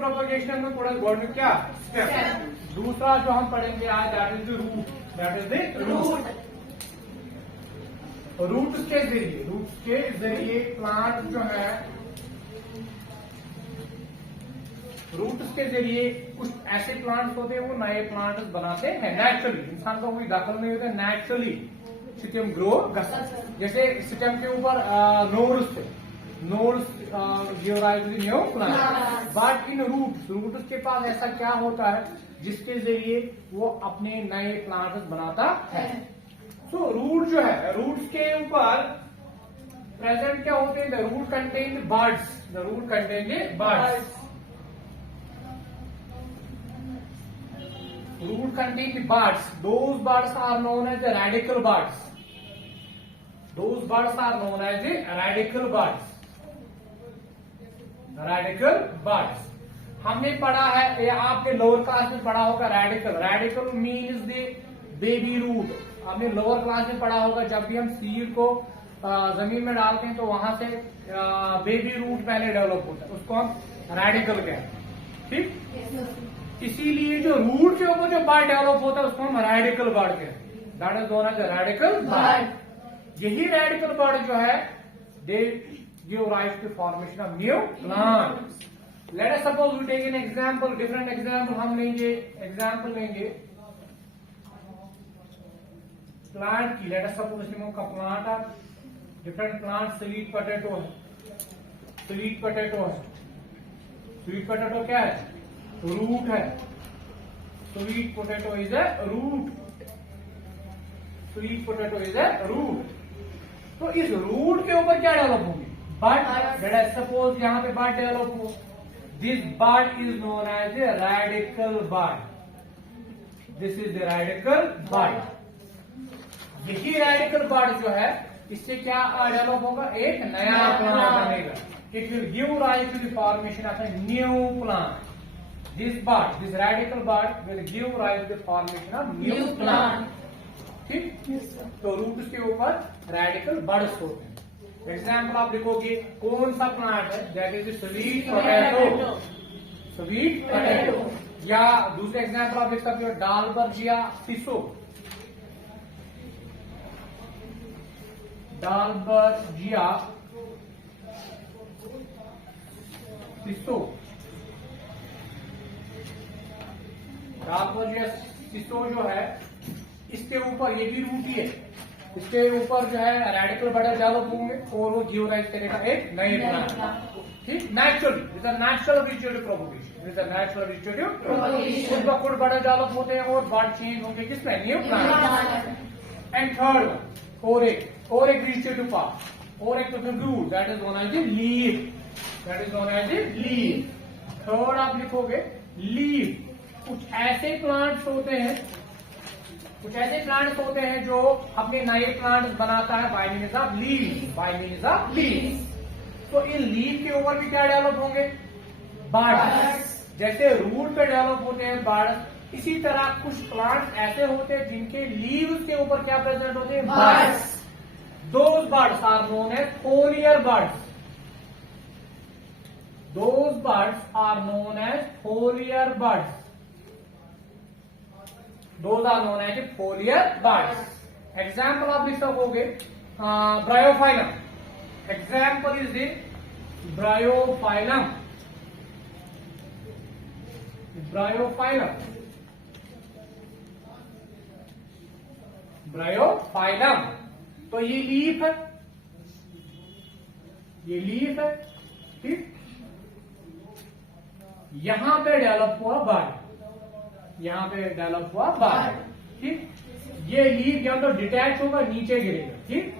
Propagation में थोड़ा गौर में क्या स्टेप। दूसरा जो हम पढ़ेंगे आज that is the root, that is the root. Roots के जरिए प्लांट जो है, रूट्स के जरिए कुछ ऐसे प्लांट्स होते हैं वो नए प्लांट्स बनाते हैं नेचुरली, इंसान का कोई दखल नहीं होता, नेचुरली स्टेम ग्रो करता है। जैसे स्टेम के ऊपर नोड्स थे, nodes give rise to the new plant. But in roots के पास ऐसा क्या होता है जिसके जरिए वो अपने नए प्लांट्स बनाता है। तो रूट जो है, रूट्स के ऊपर प्रेजेंट क्या होते हैं, the root contain buds, the root contain buds, root contain the buds. Those buds are known as the radical buds. Those buds are known as the radical buds. Radical buds. हमने पढ़ा है, या आपके lower class में पढ़ा होगा radical. Radical means the baby root. आपने lower class में पढ़ा होगा जब भी हम सीड को जमीन में डालते हैं तो वहां से बेबी रूट पहले डेवलप होता है, उसको हम रेडिकल कहते हैं। ठीक, इसीलिए जो रूट के ऊपर जो बर्ड डेवलप होता है उसको हम रेडिकल बर्ड कहते हैं। That is known as radical bud. यही रेडिकल बर्ड जो है they give rise to formation of new plant. Let us suppose we take an example, different example हम लेंगे, एग्जांपल लेंगे प्लांट की। लेट अस सपोज का plant of different plant, sweet potato है, sweet potato है। Sweet potato क्या है, root है। Sweet potato is a root, sweet potato is a root. तो इस रूट के ऊपर क्या डेवलप होंगे, बट लेट अस सपोज यहां पे बर्ड डेवलप हो। This bud is known as a radical bud. This is the radical bud. यही रेडिकल बर्ड जो है इससे क्या डेवलप होगा, एक नया प्लांट बनेगा। It will give rise to the formation of a new plant. This bud, this radical bud will give rise to the formation of new plant. ठीक, तो रूट्स के ऊपर रेडिकल बर्ड्स होते हैं। एग्जाम्पल आप लिखोगे कौन सा प्लांट है, that is sweet potato, sweet potato. या दूसरे एग्जाम्पल आप लिख सकते हो डालबर्जिया सिसो, डालबर्जिया सिसो। डालबर्जिया सिसो जो है इसके ऊपर ये भी रूट ही है, इसके ऊपर जो है रेडिकल बर्ड डेवलप होंगे और वो गिव राइज करेगा एक नए प्लांट। ठीक, naturally is a natural vegetative propagation, is a natural vegetative propagation. खुद ब खुद बर्ड डेवलप होते हैं और बर्ड चेंज होंगे किसमें, new plant. And third one, और एक वेजिटेटिव पार्ट, और एक root, that is known as the leaf, that is known as the leaf. Third आप लिखोगे लीफ। कुछ ऐसे प्लांट्स होते हैं, कुछ ऐसे प्लांट्स होते हैं जो अपने नए प्लांट्स बनाता है bye means of leaves, bye means of leaves. तो इन लीफ के ऊपर भी क्या डेवलप होंगे, बर्ड्स। जैसे रूट पे डेवलप होते हैं बर्ड्स, इसी तरह कुछ प्लांट्स ऐसे होते हैं जिनके लीव्स के ऊपर क्या प्रेजेंट होते हैं, buds. Those buds are known as foliar buds. Those buds are known as foliar buds. Those are known as foliar birds. Example आप लिख सकोगे Bryophyllum. Example is the Bryophyllum. Bryophyllum, Bryophyllum. तो ये लीफ है, ये leaf है। ठीक, यहां पे डेवलप हुआ बर्ड, यहां पे डेवलप हुआ बर्ड। ठीक, ये लीफ या तो डिटैच होगा, नीचे गिरेगा। ठीक,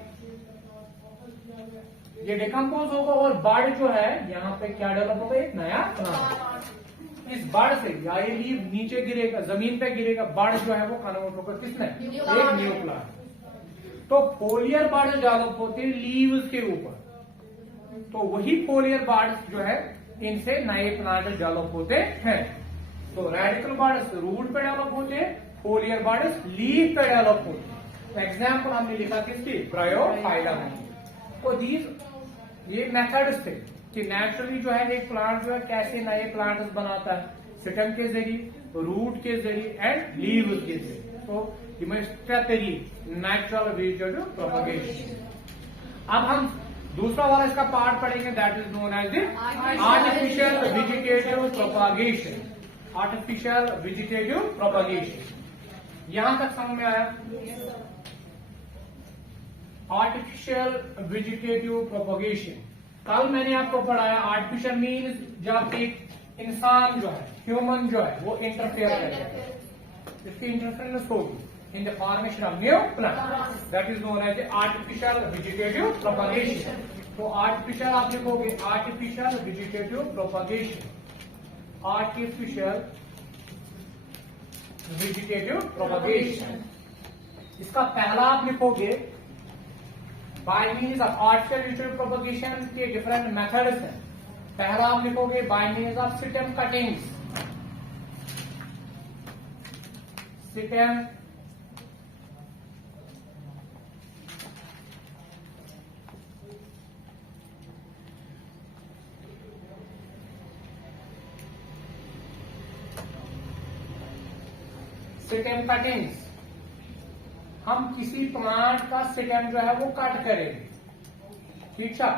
ये डिकम्पोज होगा और बर्ड जो है यहाँ पे क्या डेवलप होगा, एक नया प्लांट। इस बर्ड से या ये लीफ नीचे गिरेगा, जमीन पे गिरेगा, बर्ड जो है वो कन्वर्ट होकर किसमें, एक न्यू प्लांट। तो फोलियर बर्ड डेवलप होते हैं लीव्स के ऊपर, तो वही फोलियर बर्ड जो है इनसे नए प्लांट डेवलप होते हैं। तो रेडिकल बर्ड्स रूट पे डेवलप होते हैं, फोलियर बर्ड्स लीफ पे डेवलप होते हैं। एग्जाम्पल हमने लिखा किसकी, ब्रायोफाइलम। तो ये मेथड्स थे कि नेचुरली जो है एक प्लांट जो है कैसे नए प्लांट्स बनाता है, स्टेम के जरिए, रूट के जरिए एंड लीव्स के जरिए। तो तरीके नेचुरल वेजिटेटिव प्रोपगेशन। अब हम दूसरा वाला इसका पार्ट पढ़ेंगे, that is known as the artificial vegetative propagation. Artificial vegetative propagation यहां तक समझ में आया? आर्टिफिशियल वेजिटेटिव प्रोपगेशन कल मैंने आपको पढ़ाया। आर्टिफिशियल मीन्स जब एक इंसान जो है, ह्यूमन जो है, वो इंटरफेयर करेगा, इसकी इंटरफेरेंस होगी in the formation of new plant, that is known as the artificial vegetative propagation। तो artificial आप लिखोगे artificial vegetative propagation, artificial vegetative propagation। इसका पहला आप लिखोगे by means of artificial vegetative propagation के different methods हैं। पहला आप लिखोगे by means of stem cuttings, stem stem cuttings. हम किसी प्लांट का स्टेम जो है वो कट करेंगे, ठीक है?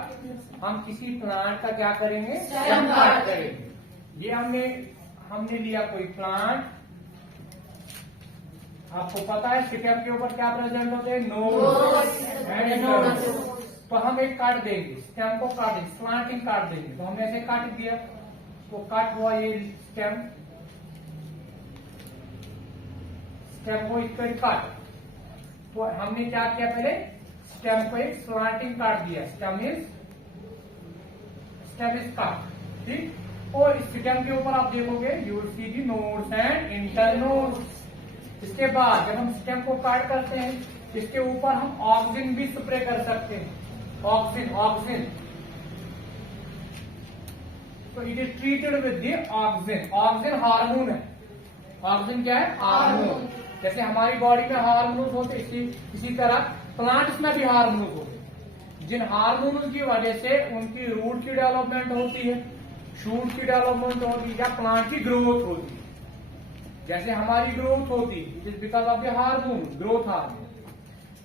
हम किसी प्लांट का क्या करेंगे? स्टेम कट करेंगे। ये हमने लिया कोई प्लांट, आपको पता है स्टेम के ऊपर क्या प्रेजेंट होते हैं? नोड्स। तो हम एक काट देंगे, स्टेम को काट देंगे, स्लांटिंग काट देंगे। तो हमने ऐसे काट दिया, तो कट हुआ ये स्टेम को इस पर काट। तो हमने क्या किया? पहले स्टेम को एक स्लांटिंग काट दिया, स्टेम इज काट, ठीक। और इस स्टेम के ऊपर आप देखोगे you will see the nodes and internodes. इसके बाद जब हम स्टेम को काट करते हैं, इसके ऊपर हम ऑक्सिन भी स्प्रे कर सकते हैं। ऑक्सिन तो it is treated with the auxin. Auxin hormone है। ऑक्सिन क्या है? हार्मोन। जैसे हमारी बॉडी में हार्मोन्स होते, इसी तरह प्लांट्स में भी हार्मोन्स होते, जिन हार्मोन्स की वजह से उनकी रूट की डेवलपमेंट होती है, शूट की डेवलपमेंट होती है, या प्लांट की ग्रोथ होती है। जैसे हमारी ग्रोथ होती है, it is because of the hormone, growth hormone.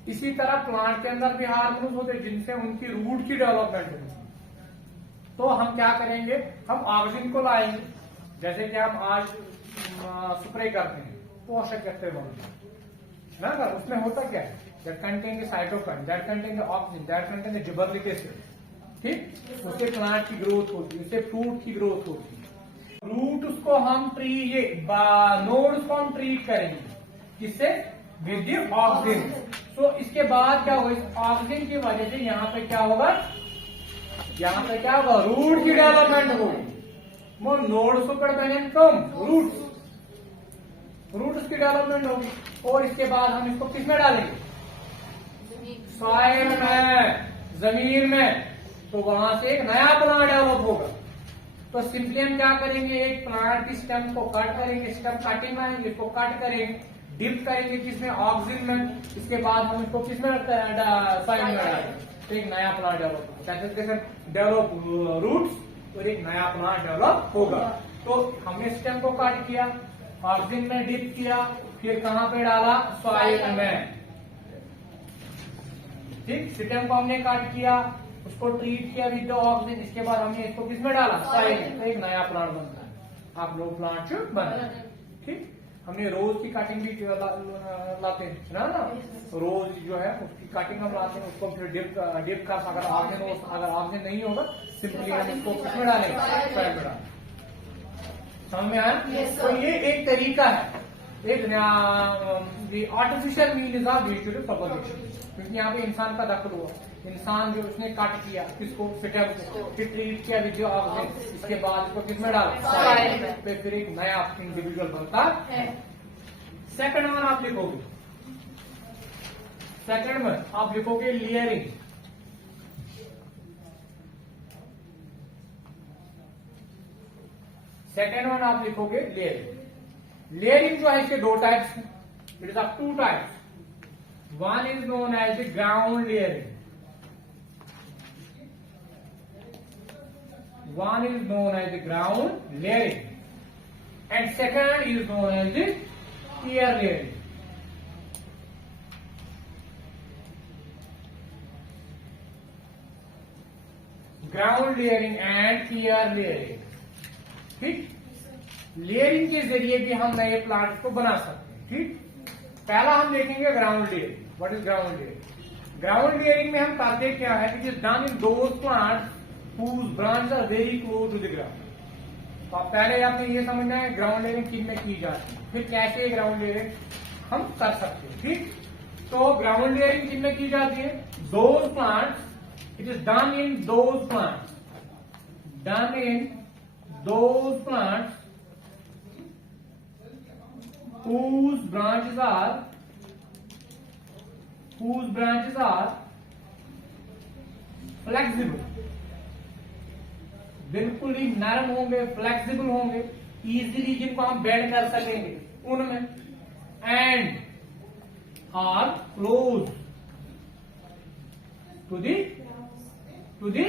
इसी तरह प्लांट के अंदर भी हार्मोन्स होते, जिनसे उनकी रूट की डेवलपमेंट होती है। तो हम क्या करेंगे? हम ऑक्सिन को लाएंगे, जैसे कि हम आज स्प्रे करते हैं पोषक तत्व ना, उसमें होता क्या है? That contain cytokine, that contain oxygen, that contain gibberellic acid, ठीक। उससे प्लांट की ग्रोथ होती है, उससे फ्रूट की ग्रोथ होती है। रूट उसको हम नोड्स को हम ट्रीट करेंगे, किससे? With oxygen. तो इसके बाद क्या होगा? इस ऑक्सीजन की वजह से यहाँ पे क्या होगा? यहाँ पे क्या होगा? रूट की डेवलपमेंट होगी। वो नोड्स ऊपर बने कम, रूट की डेवलपमेंट होगी। और इसके बाद हम इसको किसमें डालेंगे? सॉइल में, जमीन में। तो वहां से एक नया प्लांट डेवलप होगा। तो सिंपली हम क्या करेंगे? एक प्लांट की स्टेम को कट करेंगे, स्टेम कटिंग आएंगे, इसको कट करेंगे, डिप करेंगे किसमें? ऑक्सीजन में। इसके बाद हम इसको किसमें सॉइल में डालेंगे, तो एक नया प्लांट डेवलप होगा। कैसे डेवलप रूट्स, और एक नया प्लांट डेवलप होगा। तो हमने स्टेम को कट किया, ऑक्सीजन में डिप किया, फिर कहां पे डाला? सॉइल में, ठीक। स्टेम को हमने काट किया, उसको ट्रीट किया विद ऑक्सीजन। इसके बाद हमने इसको किसमें डाला? सॉइल में। तो एक नया प्लांट बनता है, आप लोग प्लांट बनता है, ठीक। हमने रोज की कटिंग भी लाते हैं ना, रोज जो है उसकी कटिंग हम लाते हैं, उसको फिर डिप कर, अगर ऑक्सीजन नहीं होगा, सिंपली हम इसको किसमें डालेंगे? सॉइल में डालेंगे। समझ में आया? तो ये एक तरीका है, एक artificial means of vegetative propagation. क्योंकि यहाँ पे इंसान का दखल हुआ, इंसान जो उसने कट किया किसको? स्टेम को, फिर ट्रीट किया विद ऑक्सीजन, इसके बाद इसको किसमें डाला? सॉइल में। फिर एक नया इंडिविजुअल बनता है। सेकंड वन आप लिखोगे, सेकंड में आप लिखोगे लेयरिंग। सेकेंड वन आप लिखोगे लेयरिंग। लेयरिंग जो है इसके दो टाइप्स हैं, it is of two types. One is known as the ground layering, One is known as the ground layering, and second is known as the air layering. Ground layering and air layering. ठीक, layering के जरिए भी हम नए plant को बना सकते हैं. ठीक, पहला हम देखेंगे ground layering. What is ground layering? Ground layering में हम करते क्या है, it is done in those plants whose branches are very close to the ground. तो पहले आपने ये समझना है ग्राउंड लेयरिंग किन में की जाती है, फिर कैसे ग्राउंड लेयरिंग हम कर सकते हैं. ठीक, तो ग्राउंड लेयरिंग किन में की जाती है? Those plants, it is done in those plants, done in those plants whose branches are flexible, बिल्कुल ही नरम होंगे, फ्लेक्सिबल होंगे, इजीली जिनको हम बेंड कर सकेंगे उनमें, and are close to the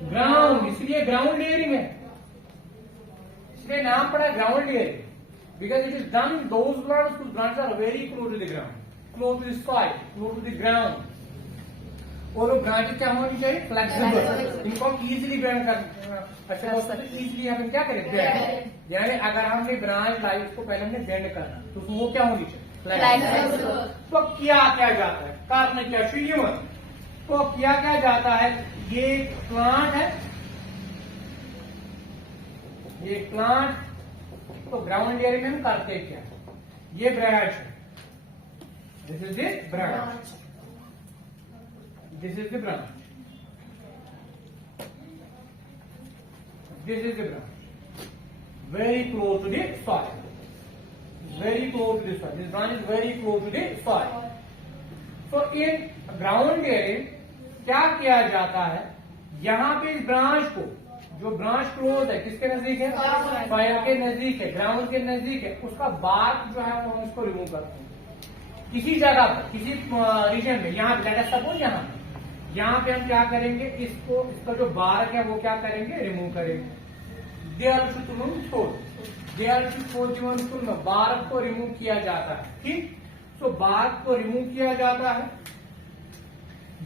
ground. इसलिए ग्राउंड लेयरिंग है, इसलिए नाम पड़ा ground layering, because it is done in those plants whose branches are very close to the ground, close to the soil, close to the ground. और वो branches क्या होनी चाहिए? फ्लेक्सिबल, इनको हम इजीली बेंड कर. अच्छा, इजीली हम क्या करें? बेंड. यानी अगर हमने ब्रांच लाई उसको पहले हमने बेंड करना, तो वो क्या होनी चाहिए? फ्लेक्सिबल. तो किया क्या जाता है, करना क्या चाहिए? तो किया क्या जाता है, ये प्लांट है, ये प्लांट, तो ग्राउंड लेयरिंग में हम करते क्या, ये ब्रांच है, this is the branch, this is the branch, this is the branch, very close to the soil, very close to the soil, this branch is very close to the soil. तो in ground layering क्या किया जाता है, यहाँ पे इस branch को, जो ब्रांच क्लोज है किसके नजदीक है? सॉइल के नजदीक है, ग्राउंड के नजदीक है, उसका बार्क जो है वो हम इसको रिमूव करते हैं किसी जगह पर, किसी रीजन में. यहाँ पे सपोज यहाँ पे हम क्या करेंगे, इसको, इसका जो बार्क है वो क्या करेंगे? रिमूव करेंगे. बार्क को रिमूव किया जाता है. ठीक, तो बार्क को रिमूव किया जाता है,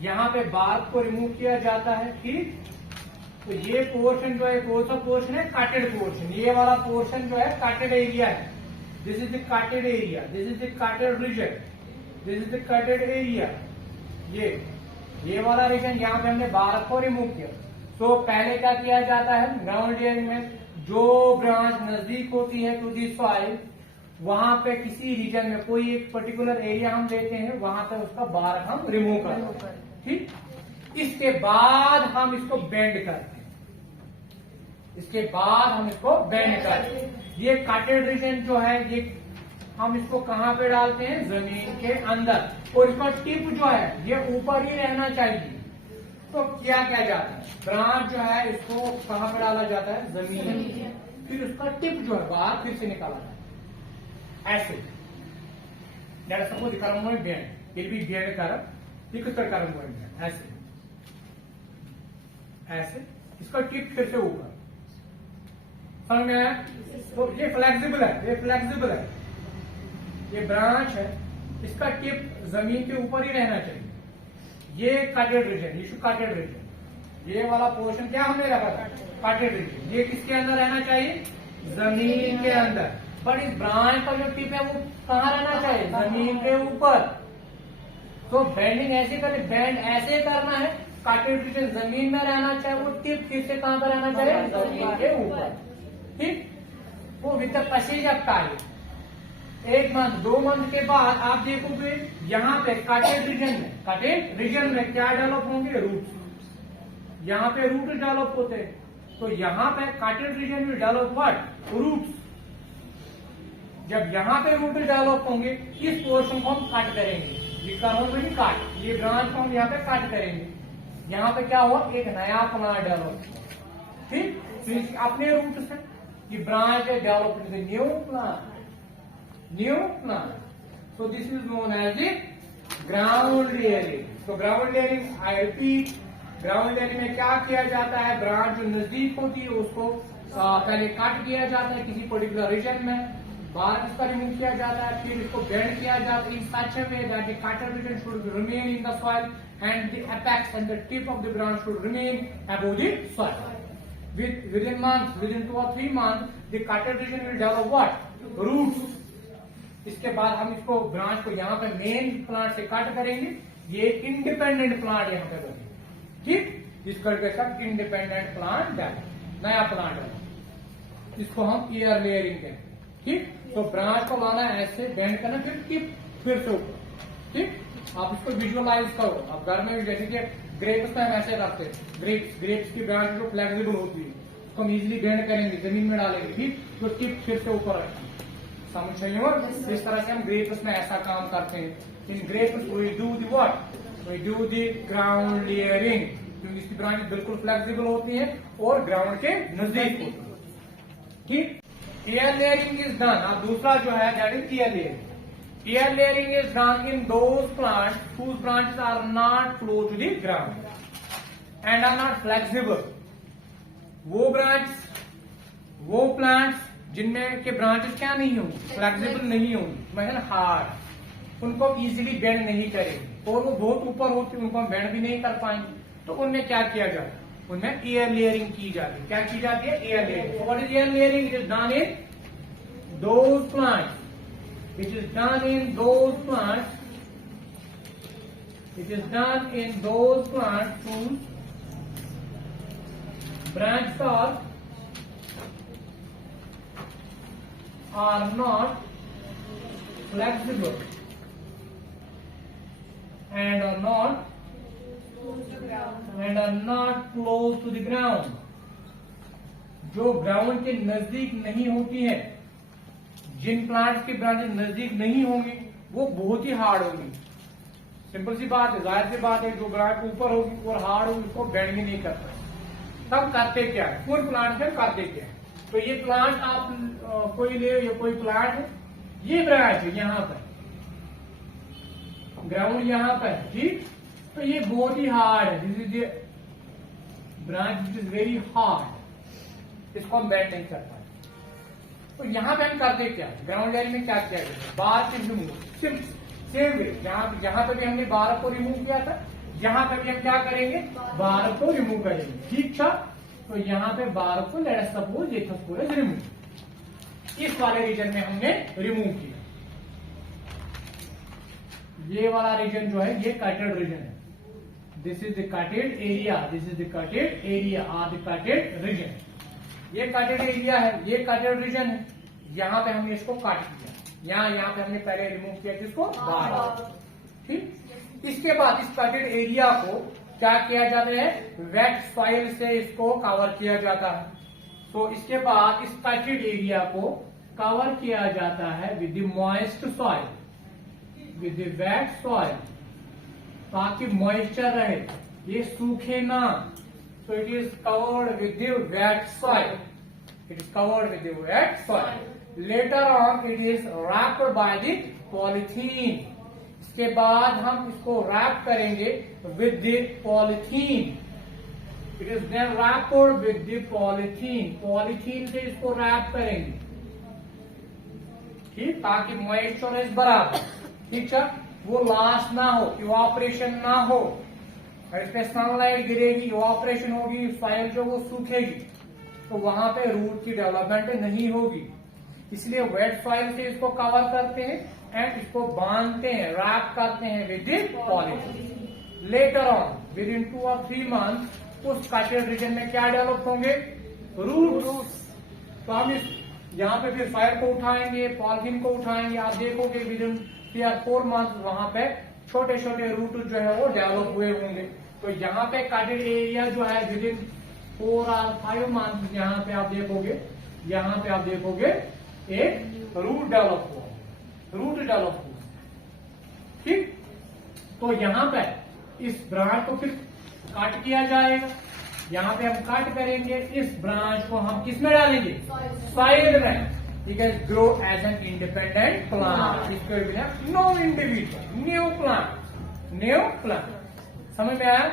यहाँ पे बार्क को रिमूव किया जाता है. ठीक, तो ये पोर्शन जो है कौन सा पोर्शन है? Cutted portion. ये वाला पोर्शन जो है काटेड एरिया है. This is the cutted area, this is the cutted region, this is the cutted area. ये वाला रीजन, यहाँ पे हमने बार्क को रिमूव किया. तो पहले क्या किया जाता है ग्राउंड लेयरिंग में, जो ब्रांच नजदीक होती है टू दी सॉइल, वहां पे किसी रीजन में कोई एक पर्टिकुलर एरिया हम लेते हैं, वहां पे उसका बार्क हम रिमूव करते हैं. ठीक, इसके बाद हम इसको बेंड करते हैं, इसके बाद हम इसको बेंड करते हैं. ये काटेड रीजन जो है, ये हम इसको कहाँ पे डालते हैं? जमीन के अंदर. और इसका टिप जो है ये ऊपर ही रहना चाहिए. तो क्या जाता है, ब्रांच जो है इसको कहाँ पे डाला जाता है? जमीन में. फिर उसका टिप जो है बाहर फिर से निकाला जाता है ऐसे. सपोज दिखा बेंड, फिर भी बेंड कर ऐसे ऐसे, इसका टिप फिर से ऊपर. समझ में आया? तो ये फ्लेक्सिबल है, ये फ्लेक्सिबल है, ये ब्रांच है, इसका टिप जमीन के ऊपर ही रहना चाहिए. ये काटेड रीजन, ये काटेड रीजन, ये वाला पोर्शन क्या हमने रखा था? काटेड रीजन. ये किसके अंदर रहना चाहिए? जमीन के अंदर. पर इस ब्रांच का जो टिप है वो कहाँ रहना चाहिए? जमीन के ऊपर. तो बेंडिंग ऐसे करें, बेंड ऐसे करना है, काटेड रीजन जमीन में रहना चाहिए, वो टिप फिर से कहाँ पर रहना चाहिए? जमीन के ऊपर. ठीक, वो with the passage of time, 1 month 2 month के बाद आप देखोगे यहाँ पे काटेड रीजन में क्या डेवलप होंगे? रूट्स. यहाँ पे रूट डेवलप होते हैं, तो यहाँ पे काटेड रीजन में डेवलप व्हाट? रूट्स. जब यहाँ पे रूट डेवलप होंगे, इस पोर्शन को हम कट करेंगे, काट, ये ब्रांच को हम यहाँ पे कट करेंगे. यहाँ पे क्या हुआ? एक नया प्लांट डेवलप. ठीक, तो अपने रूट से ये ब्रांच है develop new plant. So this is known as the ground layering. So ground layering, I repeat, ground layering में क्या किया जाता है, ब्रांच जो नजदीक होती है उसको पहले कट किया जाता है किसी पर्टिकुलर रीजन में, बाद इसका रिमूव किया जाता है, फिर इसको बेंड किया जाता है in such a way that the cutter region should remain in the soil and the apex and the tip of the branch should remain above the soil. Within 2 or 3 months, the cutter region will develop what? Roots. इसके बाद हम इसको branch को यहाँ पे main plant से cut करेंगे, ये इंडिपेंडेंट प्लांट यहाँ पे बनेगा. ठीक, इस कट के साथ इंडिपेंडेंट प्लांट नया प्लांट है, इसको हम एयर लेयरिंग कहते हैं. ठीक, तो ब्रांच को लाना ऐसे बेंड करना, फिर टिप फिर से ऊपर. ठीक, आप इसको विजुअलाइज करो. अब घर में जैसे कि ग्रेप्स में हम ऐसे करते हैं, ग्रेप्स की ब्रांच जो फ्लेक्सिबल होती है उसको हम इजिली बेंड करेंगे, जमीन में डालेंगे, ठीक, तो टिप फिर से ऊपर रखेंगे. समझ रहे हो? इस तरह से हम ग्रेप्स में ऐसा काम करते हैं. In grapes we do the what, we do the ground layering, क्योंकि इसकी ब्रांच बिल्कुल फ्लेक्सिबल होती है और ग्राउंड के नजदीक होती है. ठीक, एयर लेयरिंग इज डन. अब दूसरा जो है that is air layering. Air layering is done in those plants whose branches are not close to the ground and are not flexible. वो plants जिनमें के ब्रांचेस क्या नहीं होंगी, फ्लेक्सिबल नहीं होंगी, मतलब हार्ड, उनको इजीली बेंड नहीं करेंगे, और वो बहुत ऊपर होती है, उनको हम बेंड भी नहीं कर पाएंगे. तो उनमें क्या किया जाता है, उनमें एयर लेयरिंग की जाती है. क्या की जाती है, air layering. What is air layering? It is done in those plants, it is done in those plants whose branches are not flexible and are not close to the ground. जो ground के नजदीक नहीं होती है, जिन plants की branches नजदीक नहीं होंगी वो बहुत ही हार्ड होंगी. सिंपल सी बात है, जाहिर सी बात है, जो ब्रांच ऊपर होगी और हार्ड होगी उसको बेंड भी नहीं करता. तब करते क्या है, पूरे प्लांट में करते क्या है. तो ये प्लांट आप कोई ले, ये कोई प्लांट है, ये ब्रांच है यहाँ पर, ग्राउंड यहाँ पर, ठीक, तो ये बहुत ही हार्ड है. This is branch is very hard, इसको हम बेंड नहीं करता. तो यहाँ पे हम करते क्या, ग्राउंड लेयरिंग में क्या किया गया, बार से रिमूव, सेम वे जहां पे भी हमने बार को रिमूव किया था, यहाँ पे भी हम क्या करेंगे, बार को रिमूव करेंगे. ठीक था, तो यहाँ पे बार को लेट अस सपोज ये था पूरा रिमूव, इस वाले रीजन में हमने रिमूव किया. ये वाला रीजन जो है ये कटेड रीजन है. This is the cutted area, this is the cutted area or the cutted region. ये कटेड एरिया है, ये कटेड रीजन है. यहाँ पे हमने इसको काट किया, यहाँ पे हमने पहले रिमूव किया किसको, बार. ठीक, इसके बाद इस कटेड एरिया को क्या किया जाता है, वेट सॉइल से इसको कवर किया जाता है. तो इसके बाद इस कटेड एरिया को कवर किया जाता है with the moist soil, with the wait soil, ताकि मॉइस्चर रहे, ये सूखे ना. So it is covered with the wet soil. It is covered with the wet soil. Later on, it is wrapped by the polythene. इसके बाद हम इसको wrap करेंगे with the polythene. It is then wrapped with the polythene. Polythene से इसको wrap करेंगे, ठीक, ताकि moisture बराबर, ठीक है, वो लॉस ना हो, इवापोरेशन ना हो. इस पे सनलाइट गिरेगी, इवापोरेशन होगी, सॉइल जो वो सूखेगी, तो वहां पे रूट की डेवलपमेंट नहीं होगी. इसलिए वेट सॉइल से इसको कवर करते हैं एंड इसको बांधते हैं, रैप करते हैं with polythene. Later on with in 2 or 3 months उस कटेड रीजन में क्या डेवलप होंगे, रूट्स. तो हम इस यहाँ पे फिर सॉइल को उठाएंगे, पॉलीथीन को उठाएंगे, आप देखोगे विद इन 3 or 4 months वहां पे छोटे छोटे रूट जो है वो डेवलप हुए होंगे. तो यहाँ पे कटेड एरिया जो है विद इन 4 or 5 months यहाँ पे आप देखोगे, यहाँ पे आप देखोगे एक रूट डेवलप हुआ. ठीक, तो यहाँ पे इस ब्रांच को फिर काट किया जाएगा. यहाँ पे हम काट करेंगे, इस ब्रांच को हम किस में डालेंगे, सॉइल में. ठीक है, grow as an independent plant. इसके बिना नो इंडिविजुअल, न्यू प्लांट. समझ में आया.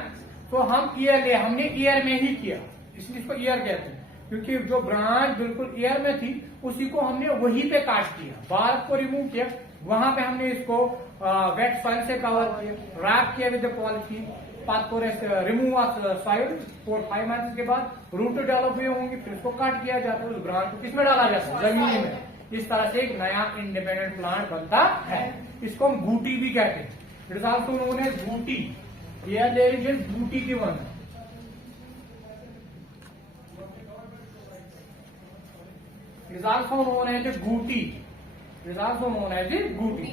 तो हम हमने ईयर में ही किया, इसलिए इसको ईयर कहते हैं, क्योंकि जो ब्रांच बिल्कुल ईयर में थी उसी को हमने वहीं पे काट किया, बार्क को रिमूव किया, वहां पे हमने इसको वेट सॉइल से कवर किया, रैप किया विद पॉलिथीन, पाथ को रिमूव ऑफ सॉइल 4-5 मंथ्स के बाद रूट डेवलप हुए होंगे, फिर इसको काट किया जाता है, उस ब्रांच को किसमें डाला जाता है, जमीन में। इस तरह से एक नया इंडिपेंडेंट प्लांट बनता है, इसको हम बूटी भी कहते हैं। It is also known as बूटी, हियर देयर इज बूटी given, it is also known as बूटी, it is also known as बूटी।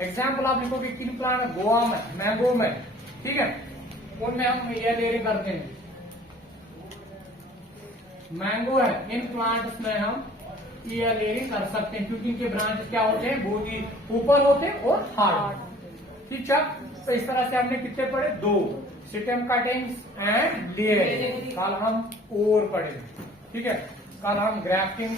एग्जाम्पल आप लिखोगे किन प्लांट, गोवा में, मैंगो में, ठीक है, उनमें हम ईयर लेयरिंग करते हैं। मैंगो है, इन प्लांट्स में हम ईयर लेयरिंग कर सकते हैं, क्योंकि इनके ब्रांच क्या होते हैं, बहुत ही ऊपर होते हैं और हार्ड। ठीक है, तो इस तरह से हमने कितने पढ़े, 2, स्टेम कटिंग्स एंड लेयरिंग। कल हम और पढ़ेंगे, ठीक है, कल हम ग्राफ्टिंग